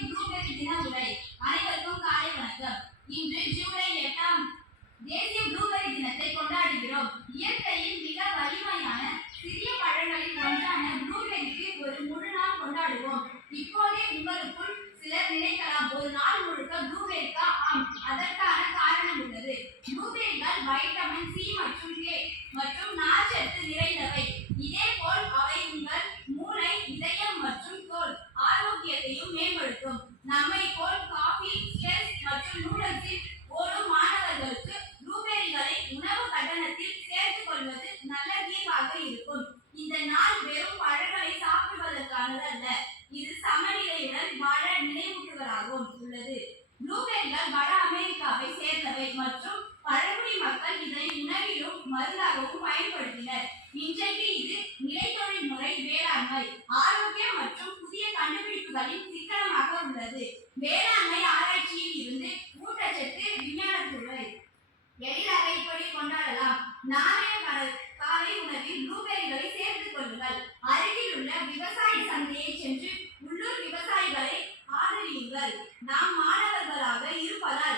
Blueberry தின உரை. அனைவருக்கும் காலை வணக்கம். இன்று ஜூலை 8 தேசிய ப்ளூபெர்ரி தினத்தை கொண்டாடுகிறோம். இயற்கையின் மிக வலிமையான சிறிய பழங்களில் ஒன்றான ப்ளூபெர்ரிக்கு ஒரு முழு நாள் கொண்டாடுவோம். இப்போதே உங்களுக்குள் சிலர் நினைக்கலாம், ஒரு நாள் முழுக்க ப்ளூபெர்ரிக்கா? ஆம், அதற்கான காரணம் உள்ளது. ப்ளூபெர்ரிகள் வைட்டமின் சி மற்றும் கே மற்றும் நார்ச்சத்து நிறைந்தவை. இதேபோல் அவை உங்கள் மூளை, இதயம் மற்றும் தோல் ஆரோக்கியத்தையும் மேம்படுத்தும். நம்மை போல் காஃபி, ஸ்ட்ரெஸ் மற்றும் நூடல்ஸில் ஓடும் மாணவர்களுக்கு ப்ளூபெர்ரிகளை உணவு கட்டணத்தில் சேர்த்துக் கொள்வது நல்ல தீர்வாக இருக்கும். இந்த நாள் வெறும் பழங்களை சாப்பிடுவதற்கானதல்ல, இது சமநிலையுடன் வாழ நினைவூட்டுவதாகவும் உள்ளது. ப்ளூபெர்ரிகள் வட அமெரிக்காவை சேர்ந்தவை மற்றும் பழங்குடி மக்கள் இதை உணவிலும் மருந்தாகவும் பயன்படுத்தினர். இன்றைக்கு இது நிலைத்தொழில் முறை வேளாண்மை, ஆரோக்கியம் மற்றும் புதிய கண்டுபிடிப்புகளின் சிக்கனமாக உள்ளது. வேளாண்மை ஆராய்ச்சியில் இருந்து ஊட்டச்சத்து விஞ்ஞானத்துறை எளிதாக இப்படி கொண்டாடலாம். நாளைய காலை உணவில் ப்ளூபெர்ரிகளை சேர்த்துக் கொள்ளுங்கள். அருகில் உள்ள விவசாய சந்தையை சென்று உள்ளூர் விவசாயிகளை ஆதரியுங்கள். நாம் மாணவர்களாக இருப்பதால்